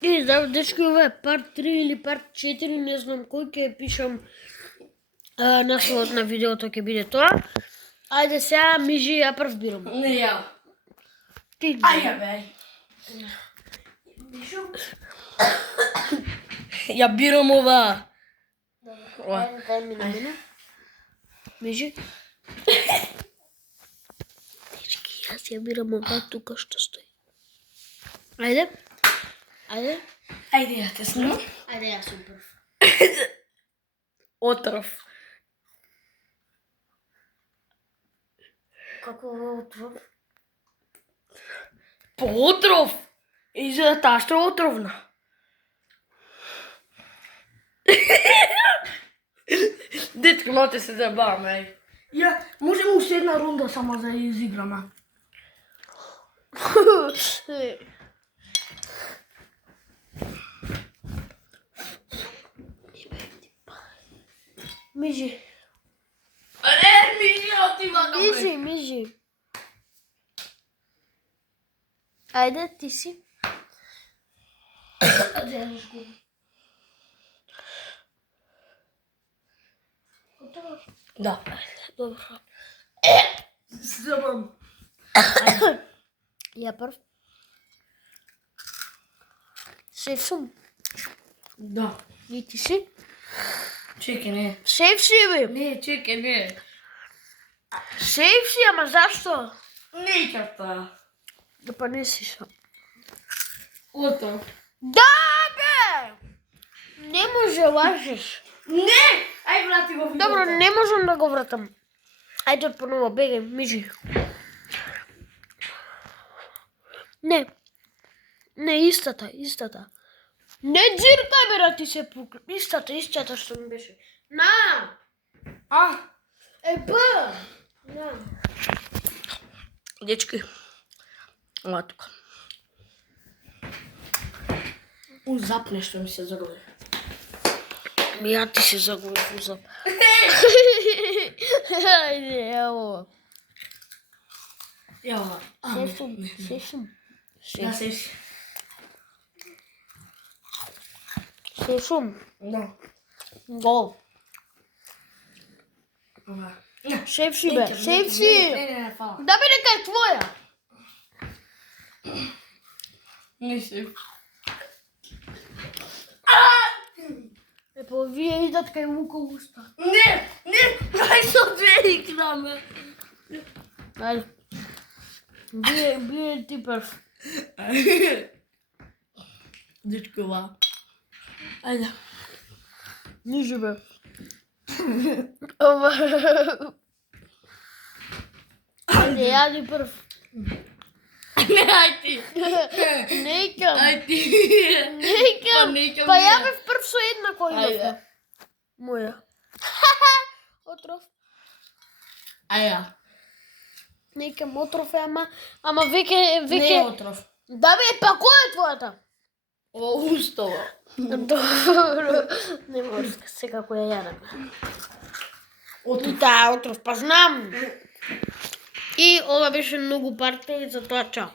И да, дечки, ова е парт 3 или парт 4, не знам кој ќе пишам. Насловот на видеото ќе биде тоа. Ајде сега, Мижи, ја прв бирам. Не ја. Ти Ајде бе. Ја бирам ова. Ајде, дај ми на мене. Мижи. Дечки, јас ја бирам ова тука што стои. Ајде. Ајде. Ајде ја те снимам. Ајде, јас сум прв. Отров. Како отров? По отров. Изгледа таа што е отровна. Детко, но те се забаваме, ај. Ја, можеме уште една рунда само за изиграме. Мижи. Мижи, отива Мижи, Мижи. Ајде, ти си. Да. Добро. Забавам. Ја прв. Шеф сум. Да. И ти си? Чекай, не. Шеф си, бе. Не, чекай, не. Шеф си, ама зашто? Не ката. Да па не си сам. Отров. Да, бе! Не може, лажеш. Не! Ај, врати го видеото. Добро, не можам да го вратам. Ајде поново, бегај, Мижи. Не. Не, истата. Не дзиркај, бе, да ти се пукне. Истата што ми беше. На! Ба! На. Дечки. Ова тука. Запне што ми се загови. Ја ти се загубив узап. Ајде, ево. Ева. Шеф. Да, сеш. Шефум. Да. Гол. Ова. Шеф си, бе. Шеф си. Не, фала. Да, бе, нека е твоја. Не си. Епо, вие идат кај мука уста. Не, ај со две играме. Ајде. Бие ти прв. Дечко, ова. Ајде. Нижи, бе. Ова. Ајде, јади прв. Не, ај ти. Некам. Ај ти. Некам. Па ја бев прв со една кој имавме. Моја. Отров. Аја. Некам отров е, ама веќе... Не е отров. Да, бе, па која е твојата? Ова устава. Добро. Не може, секако ја јадам. Отров. И таа отров, па знам. И ова беше многу парто и за тоа чао.